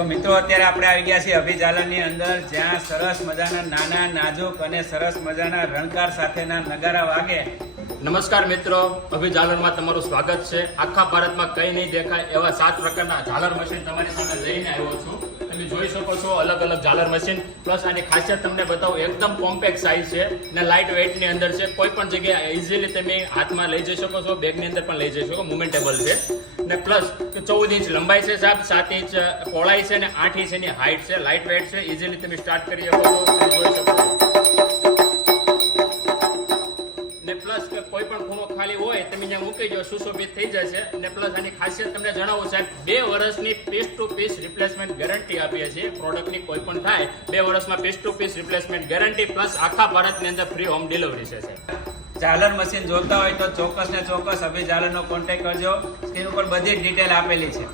તો મિત્રો, અત્યારે આપણે આવી ગયા છીએ અભિજાલનની અંદર, જ્યાં સરસ મજાના નાના, નાજુક અને સરસ મજાના રણકાર સાથેના નગારા વાગે. નમસ્કાર મિત્રો, અભિજાલનમાં તમારું સ્વાગત છે. આખા ભારતમાં કઈ નહીં દેખાય એવા સાત પ્રકારના ઝાલર મશીન તમારી સામે લઈને આવ્યો છું. તમે જોઈ શકો છો, અલગ અલગ ઝાલર મશીન પ્લસ આની ખાસિયત તમને બતાવું, એકદમ કોમ્પેક્ટ સાઇઝ છે ને લાઇટ વેઇટની અંદર છે. કોઈ પણ જગ્યાએ ઇઝીલી તમે હાથમાં લઈ જઈ શકો છો બેગની અંદર પણ લઈ જઈ શકો મુમેન્ટેબલ છે. ને પ્લસ ચૌદ ઇંચ લંબાઈ છે સાહેબ, સાત ઇંચ પહોળાઈ છે ને આઠ ઇંચ એની હાઇટ છે લાઇટ વેઇટ છે ઇઝીલી તમે સ્ટાર્ટ કરી શકો છો જોઈ શકો પ્લસ કે કોઈ પણ ખૂણો ખાલી હોય, તમે ત્યાં મૂકી દો, સુશોભિત થઈ જશે. અને પ્લસ આની ખાસિયત તમને જણાવું, સાહેબ, બે વર્ષની piece to piece replacement guarantee આપીએ છીએ. પ્રોડક્ટની કોઈ પણ થાય, બે વર્ષમાં piece to piece replacement guarantee plus આખા ભારતની અંદર ફ્રી હોમ ડિલિવરી છે ઝાલર મશીન જોતા હોય તો ચોક્કસ ને ચોક્કસ અભિજાલનનો કોન્ટેક્ટ કરજો. સ્ક્રીન ઉપર બધી ડિટેલ આપેલી છે.